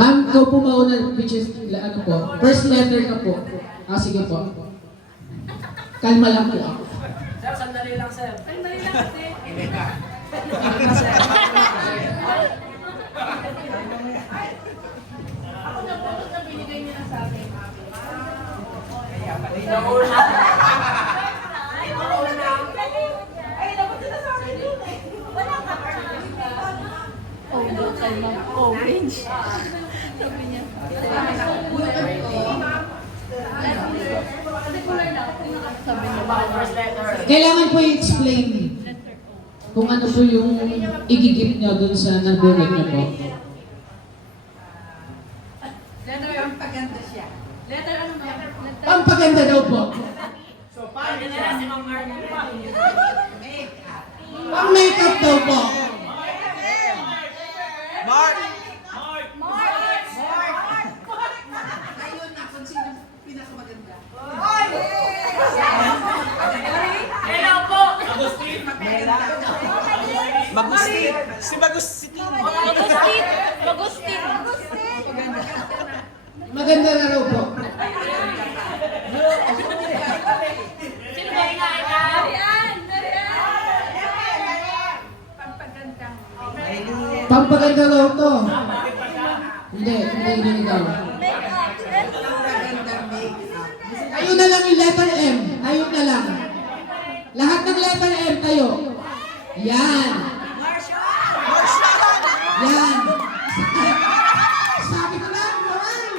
Ma'am, ikaw po mauna, which is, ano po, first letter ka po. Sige po. Kalma lang po ako. Sir, sandali lang, sir. Sandali lang kasi. Ako na po na binigay niya na sa akin. Nauna. Ay, dapat na sa akin yun eh. Wala ka. Oh, local ng orange. Sabi niya. Sabi niya. First letter. Kailangan po i-explain kung ano po yung igigip niyo dun sa nabunod niyo po. Letter, pampaganda siya. Letter ano ba? Pampaganda daw po. So, paano nila si Ma'am Marnie pa? Pang-makeup daw po. Mark! Ayun na kung sino pinakamaganda. Hello po! Magustin! Si Magustin! Magustin! Magustin! Maganda na raw po. Sino ba inaay ka? Pampaganda raw to. Hindi ikaw. Ayun na lang yung letter M. Ayun na lang. Lahat ng letter M tayo. Yan. Yan. Sabi ko lang, wow!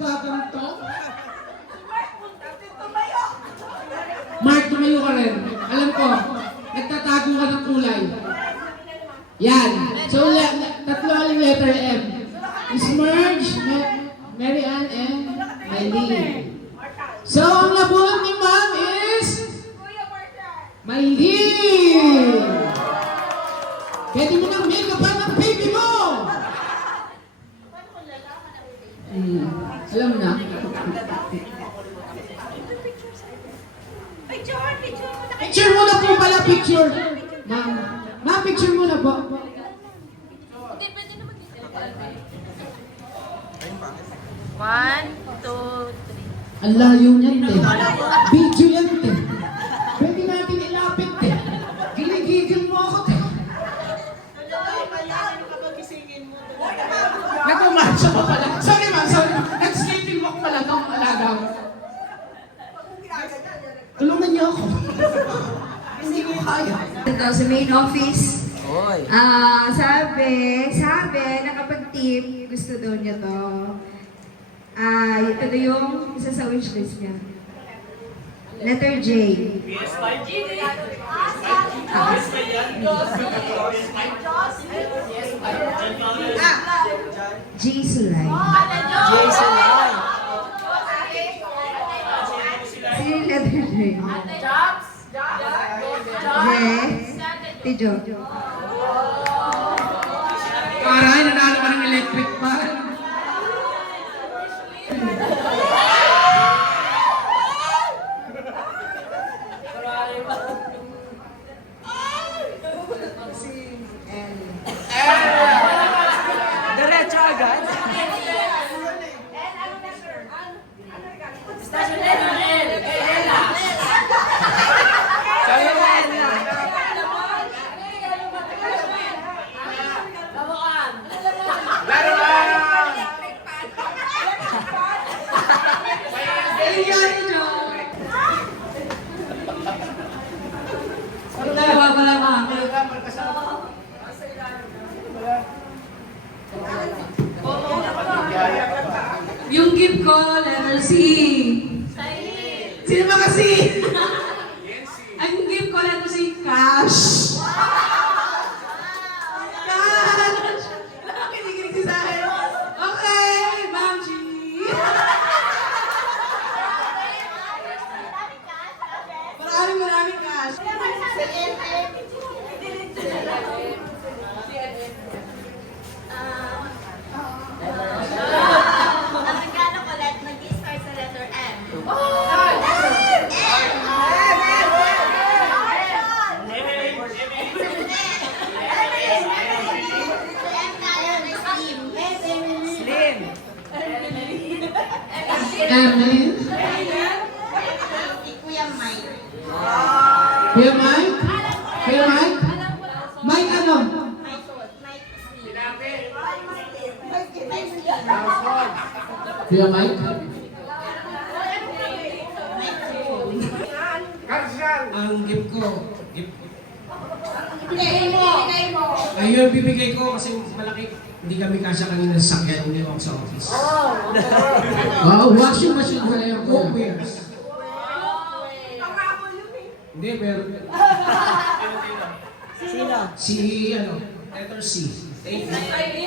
Babang to? Mark, tumayo ka rin. Alam ko, nagtatago ka ng kulay. Yan. So, tatlo aling letter M. Smurge, Mary Ann, and Maylene. So, ang nabunod ni Ma'am is Maylene. Pwede mo nang make-up ng baby mo. Alam na. Picture muna po pala, picture. Ma'am, picture muna po. One, two, three. Ang layo niyan, te. Video yan, te. Pwede natin ilapit, te. Giligigil mo ako, te. Nagmamarcha ko pala. Sorry, ma'am, sorry. Nag-sleeping walk pala ng alaga ko. Tulungan niyo ako. Hindi ko kaya. Ito sa main office. Oy! Sabi, nakapag-tip, gusto daw niya to. Ito na yung isa sa wishlist niya. Letter J. PS5 GD. J. Sulay. Jason Lai! Sino yung letter J? Jobs. J. Tijo. Aray, nanalo ka ng electric fan. Diretso agad! Station letter L. Ella. Sabi mo yan! Labuan. Laro! Amin. Si Kuya Mike. Kuya Mike? Kuya Mike? Mike ano? Kuya Mike? Ang gift ko, Ibigay mo. ayun bibigay ko kasi malaki, hindi kami kasya kanina sa sakyan, hindi ako sa office. Washing machine pala yung kuya. Cookwares. Hindi, pero Sino? si, letter C. Thank you.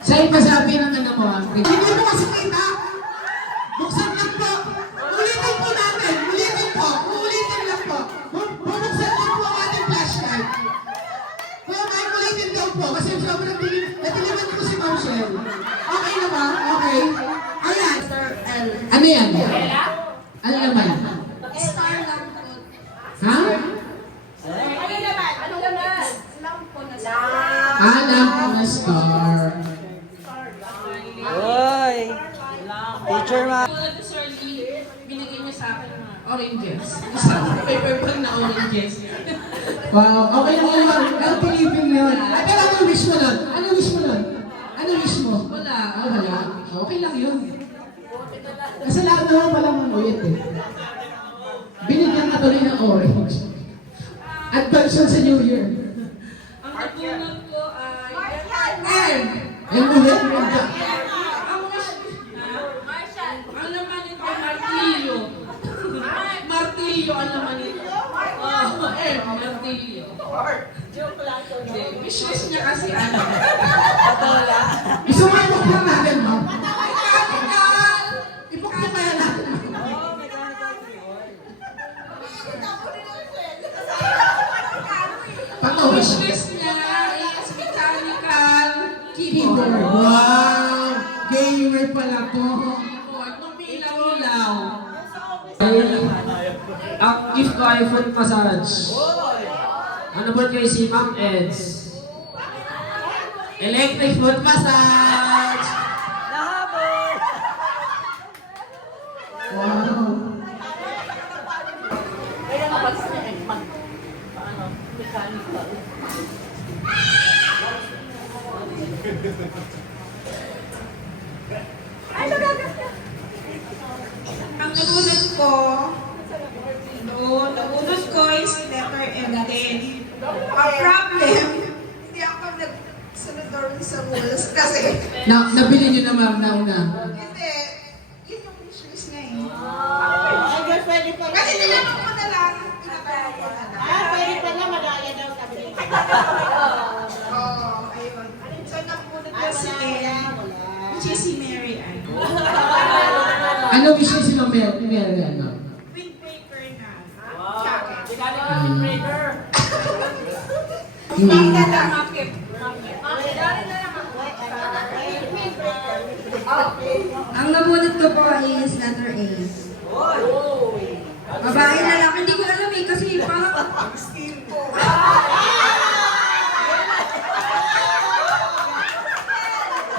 Sa ipasabi ng ano mo, hindi mo kasi kita. Buksan lang po. Ulitin po natin. Ulitin po. Ulitin lang po. Bubuksan lang po ang ating flashlight. Kuya Mike, ulitin daw po. Kasi sobrang natiliman ko si Marcel. Okay na ba? Okay. Ayan. Ano yan? Ano naman? Star lang po. Ha? Ano naman? Ano naman? Lampo na star. Lamp na star. Uy! Teacher ma. Binigay niyo sa akin mga Oranges. Isang paper bag na oranges. Wow, okay lang yun. Ang pilipin yun. Pero ano wish mo nun? Ano wish mo nun? Ano wish mo? Wala. Wala. Okay lang yun. Kasi lahat naman pala manuyat eh. Binigyan ka tuloy ng orange. Advance yun sa New Year. Ang natunan ko ay... Yung ulit, Ang naman ito, martilyo. Martilyo ang naman ito. Martilyo. Hindi, wishes niya kasi ano. gusto mo yung buklang natin, no? Ibuklang kaya natin. Patawa siya. Wishes niya is mechanical Keyboard. keyboard. Wow! Gamer pala po. Tumilaw-ilaw. Ang gift ko ay foot massage. Ano ba kayo si Ma'am Eds? Electric foot massage. Nahabol! Wow. Ang nabunod ko, nabunod ko is letter M din. Ang problem, hindi ako nagsunod doon sa rules kasi Nabili niyo na ma'am na una. hindi, yun yung wishes niya eh. Pwede pa Kasi nilaman ko na lang, tinatanong ko na lang. Pwede pa na madaya daw sabi niya. Oo, ayun. So nabunod ko si M, which is si Mary Ann. Ano wish niyo si Ma'am Mary? Ano? Windbreaker na. Wow. Jacket. Binali ka ng breaker. Hindi na makip. Ang nabunod ko po is letter A. Babae lalaki, hindi ko alam eh kasi parang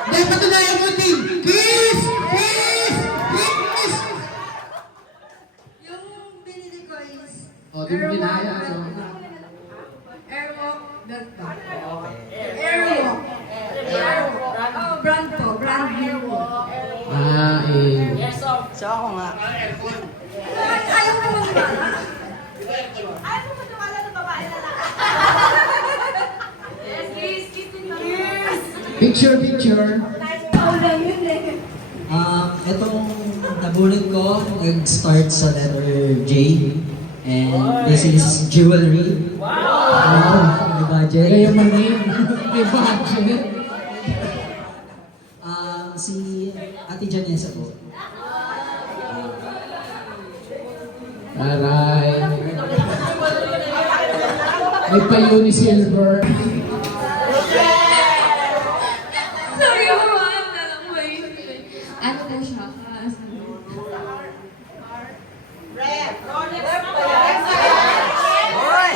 Dahil patunayan mo team! Kiss! Kiss! Kiss! yung binili ko is O, di mo binaya. No? Airwalk belt pa. Airwalk. Oh, brand po. Brand new po. Yes, sir. So ako nga. Ayaw ko magmana. Ayaw mo maniwala na babae lalaki. Picture, picture. Itong nabunod ko, nag-start sa letter J. And this is jewelry. Wow! May budget. Kaya manin. May budget. Si Ate Janessa po. Aray. May pa-uni silver. Sabi ko, ma'am, nalang mo yun. Ano po siya? Uy!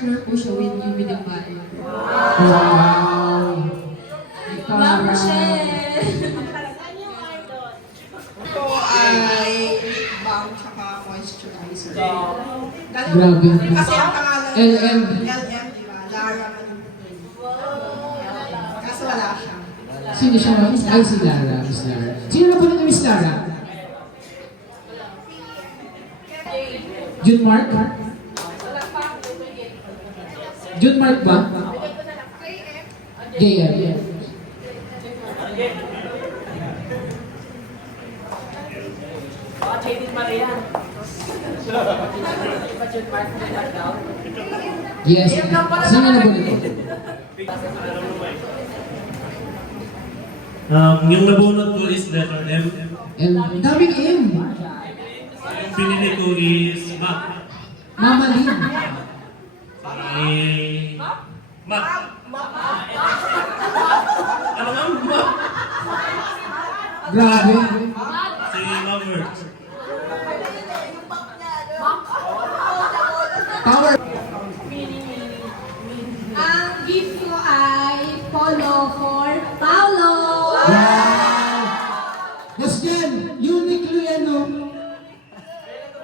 partner po siya with you with the body. Wow! Ikaw, Ma'am Ra. Rochelle! Ito ay lip balm tsaka moisturizer. Grabe. Kasi ang pangalan LM. LM, di ba? Lara. Kaso wala siya. Sino siya? Ay, si Lara. Miss Lara. Sino na po nito, Miss Lara? June Mark? June Mark ba? JM. Baka Chinese pa rin yan. Yes. Sino na po nito? Yung nabunot ko is letter M. Ang daming M. Yung pinili ko is Mac. Mama Lynn. Mac. Ano nga? Mac. Grabe. Si Mavert. Power. Ang gift ko ay polo for Paolo! Wow! Yes, yan. Uniqlo yan, no?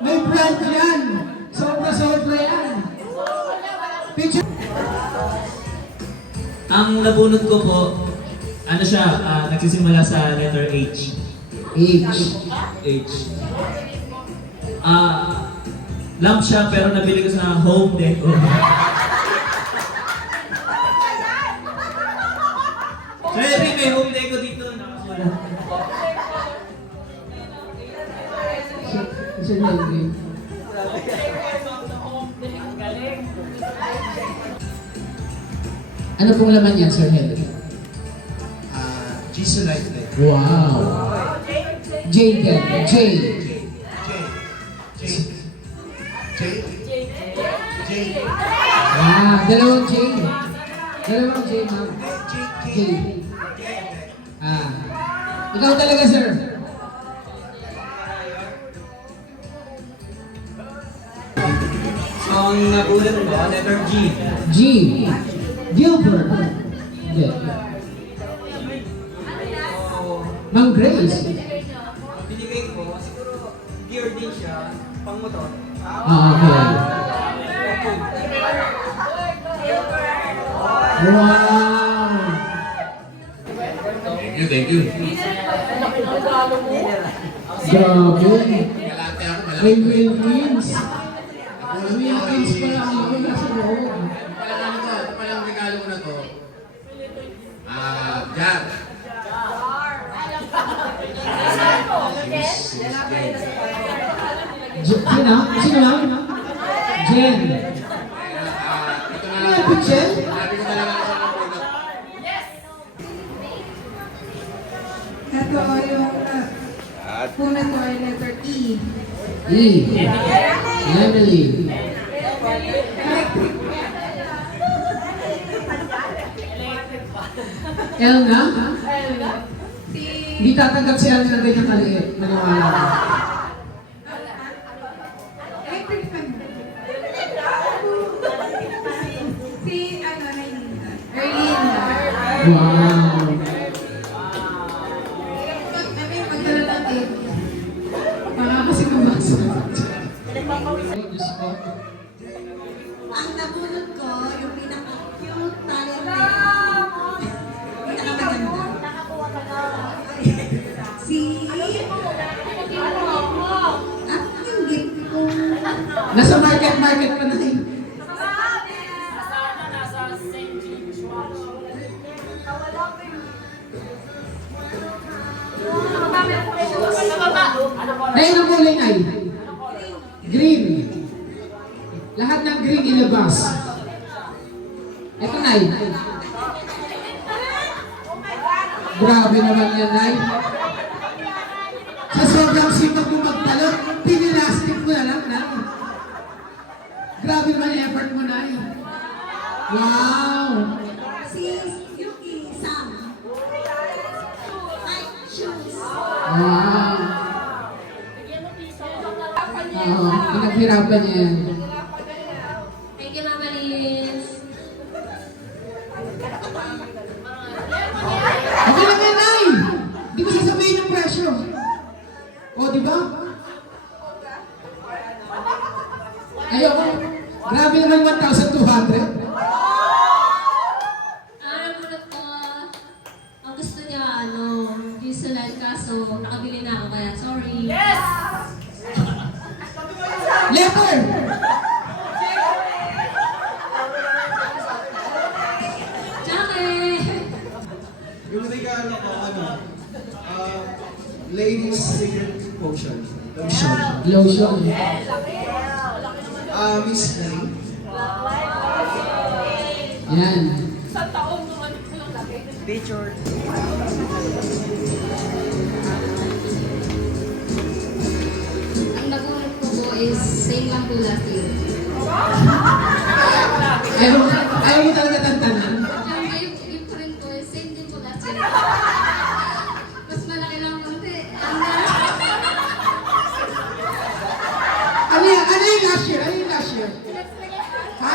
May brand yan. Sobra-sobra yan. Picture. Ang nabunot ko po, ano siya, nagsisimula sa letter H. H. H. Lamp siya pero nabili ko sa Home Depot. Sorry, may Home Depot dito. Nakasulat. Sir Henry. Ano pong laman yan, Sir Henry? Jisoo Lightning. Wow! J din. J. Ah, dalawang J. Dalawang J, ma'am. J. Ah. Ikaw talaga, sir. So, ang nabunot ko, letter G. G. Gilbert. Yeah. Ma'am Grace. Binigay ko, siguro gear din siya, pang motor. Ah, okay. Wow! Thank you. Grabe. May Wilkins. Wilkins pala ang ako nasa loob. Ito palang regalo ko na to. Jar. Sino? Sino lang? Jen. Ito na Ano yan po, Jen? Sabi ko na lang ako ng product. Ito yung una to ay letter E. E. Emily. L na? Hindi tatanggap si L na ganyan kaliit. Naniwala ko. Electric fan. Si, Erlinda. Wow. May magdala ng tape. Baka kasi mabasa. Diyos ko. Ang nabunot ko, yung pinaka-cute talented. Pinakamaganda. Si... yung gift ko. Nasa market pa na eh. Nasa St. James Watch. Sa baba. Ano po? Dahil ang kulay ay green. Lahat ng green ilabas. Ito na Grabe naman yan, Nay. Sa sobrang sipag mo magbalot, pinilastik mo na lang, Nay. Grabe naman yung effort mo, Nay. Wow! Si Yuki Sam. Like shoes. Wow! Oo, pinaghirapan niya yan. Thank you, Mama Lynn. di ba? Ayoko. Grabe naman 1,200. Namunot ko, ang gusto niya, Giselan, kaso nakabili na ako kaya sorry. Yes! Letter! Jacket! Yung regalo ko, Ladies Secret Potion. Lotion. Lotion. Miss Nari. Yan. Sa taon nung ano ko lang lagi. Picture. Ang nagunod ko po is same lang po last year. Ayaw mo talaga tantanan. Ang gift ko rin po is same din po last year. Mas malaki lang konti. Ano yung last year? Ano yung last year? Ha?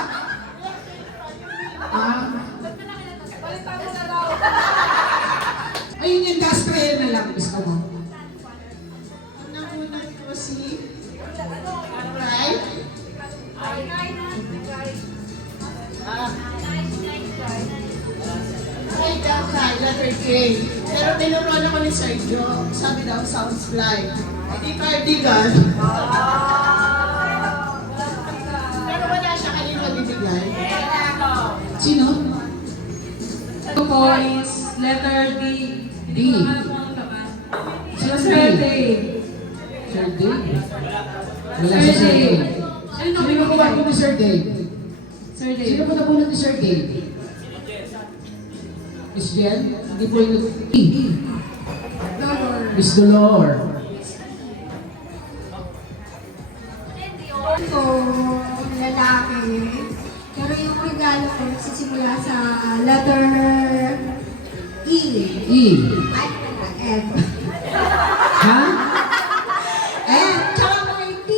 Balitan mo na daw. Ayun yung industrial na lang gusto mo. Nakunan ko si Right? Ay, Dakay, letter K. Pero tinuruan ako ni Sergio. Sabi daw, sounds like. Hindi cardigan. Pero wala siya kanina bibigay. Sino? Ito po is letter D. D. Sir Dave. Sir Dave? Wala si Sir Dave. Sino ba po ni Sir Dave? Sir Dave. Sino po nabunod ni Sir Dave? Miss Jen? Hindi po yung Miss Dolor. Ko, lalaki. Pero yung regalo ko nagsisimula sa letter E. E. Ay, F. Ha? F, tsaka may T.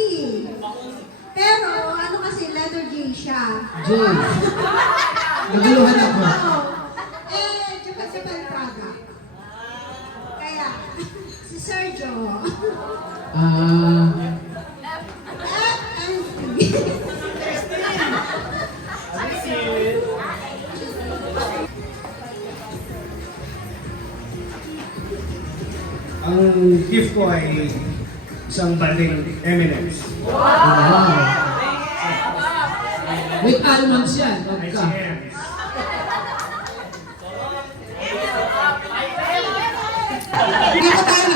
Pero ano kasi, letter J siya. J. Naguluhan ako. Japan Praga. Kaya, si Sergio. F and T. Ang gift ko ay isang banding M&M's. Wow. Wait, almonds yan. Pagka. ICM's.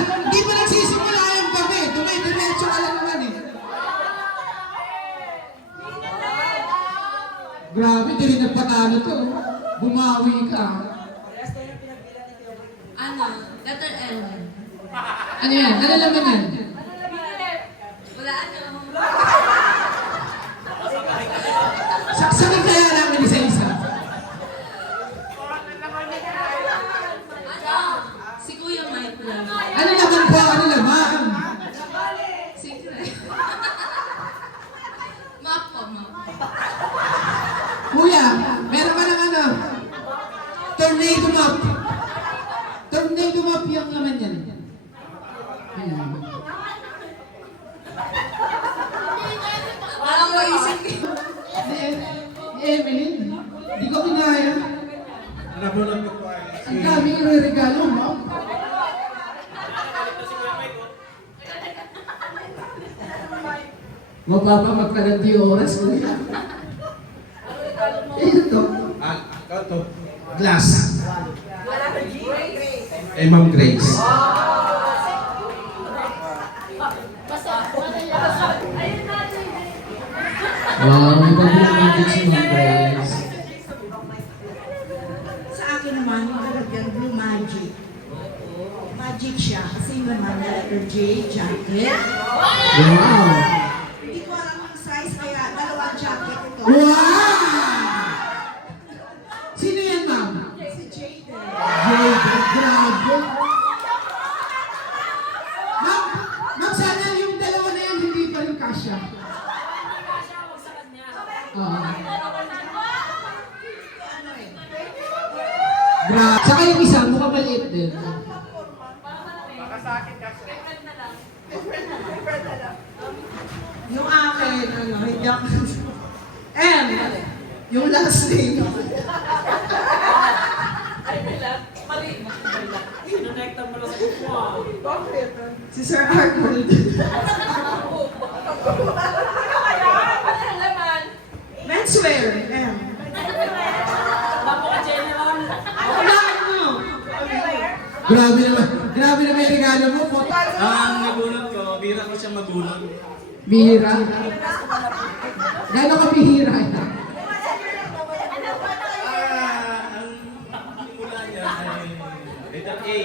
Hindi pa nagsisimula yung gabi. Dumay-diretso ka lang naman eh. Grabe, di rin nagpatalo to. Bumawi ka. Letter L. Ano yan? Ano naman yan? Wala Saksakin kaya namin isa-isa. Si Kuya Mike lang. Ano naman po? Ano naman? Secret. Map po, map. Kuya, meron ka ng ano? Tornado map. Tornado map yung naman yan. Parang maisip ko. Evelyn, di ko kinaya. Nabunod ko po ay Ang dami yung regalo mo. Mapapamag ka ng di oras, kuya. Ito. Ito. Glass. Ma'am Grace. Wow, may pag-romantic si Ma'am Grace. Sa akin naman, yung talagang Blue Magic. Magic siya kasi yung naman letter J, jacket. Wow! Hindi ko alam yung size kaya dalawang jacket ito. Wow! Sino yan, ma'am? Si Jaden. Jade, grabe. Ma'am, sana yung dalawa na yan hindi pa rin kasya. Grabe. Saka yung isa, mukhang maliit din. Baka sa akin kasi. Yung akin, hindi ako... M. Yung last name. Ay, Milat. Mali. Kinonekta mo lang sa kuwa. Bakit? Si Sir Arnold. Ano yung laman? Menswear. M. Napaka-general. Wala mo. Grabe naman yung regalo mo. Ang nabunot ko, bira ko siya magulang. Bihira. Gano'n ka bihira? Ang simula niya ay letter A.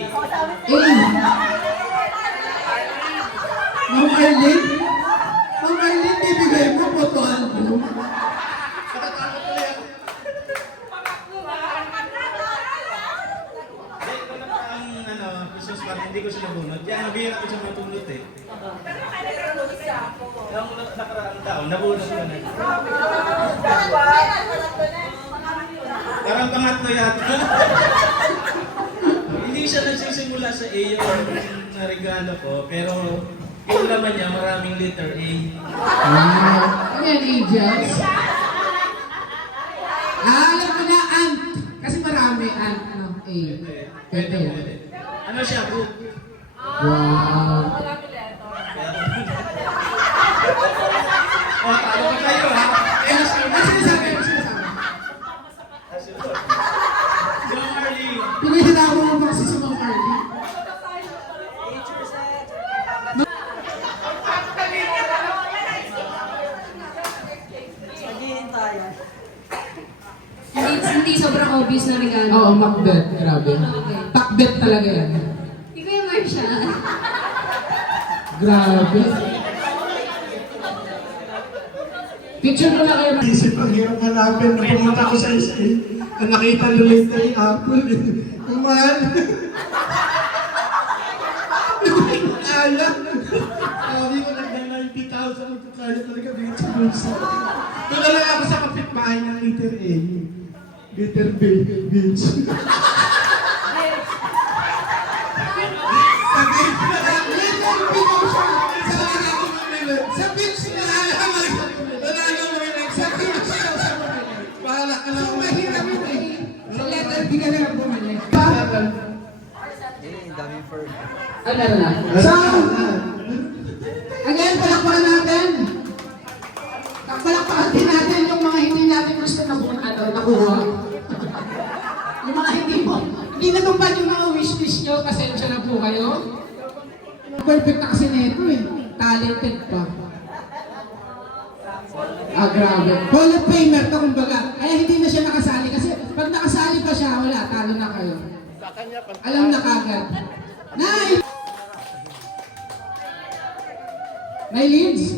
Ma'am Arlene? Ma'am Arlene, bibigay mo po to album. Christmas party, hindi ko siya nabunot. Yan, nabira ko siya matulot eh. Yung nakaraang taon, nabunot ko na. Parang pangatlo yata. Hindi siya nagsisimula sa A yung na regalo ko, pero yung laman niya maraming letter A. Ano yan, angels? Alam ko na, ant. Kasi marami, ant. Ano, A. Pwede. Ano siya, book? Wow. Marami letter. O, talo pa kayo ha? Ano sinasabi? Yung Marlene. Pinahirapan mo ba kasi sa mga Arlene? Naghihintayan. Hindi sobrang obvious na regalo. Oo, Macbeth. Grabe. Macbeth talaga yan. Hindi ko yung Marshall. Grabe. Picture mo na kayo. Isip ang hirap hanapin na pumunta ko sa SA. Ang nakita nyo later yung Apple. Ang mahal. Kaya. Sabi ko nagdang 90,000 ko kaya talaga bigyan sa bulsa. Doon na lang ako sa kapitbahay ng letter A. Letter B. Beach. Sa beach na alaman. Nanalo mo rin sa beach. Bahala ka lang. Mahirap yun eh. Sa letter B ka lang bumili. Daming fur. Ano na? So, again, palakpakan natin. Palakpakan din natin yung mga hindi natin gusto na nakuha. Yung mga hindi natumpad yung mga wish nyo, pasensya na po kayo. Perfect na kasi neto eh. Talented pa. Grabe. Hall of Famer to kumbaga. Kaya hindi na siya nakasali. Kasi pag nakasali pa siya, wala. Talo na kayo. Alam na kagad. May leads?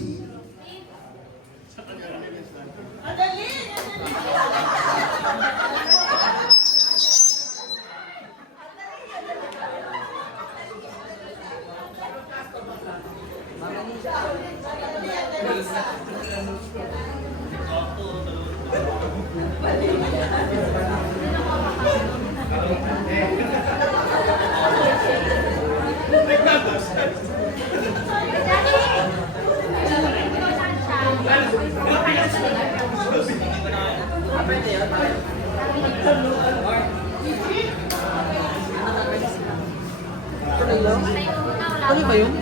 Ano ba yun?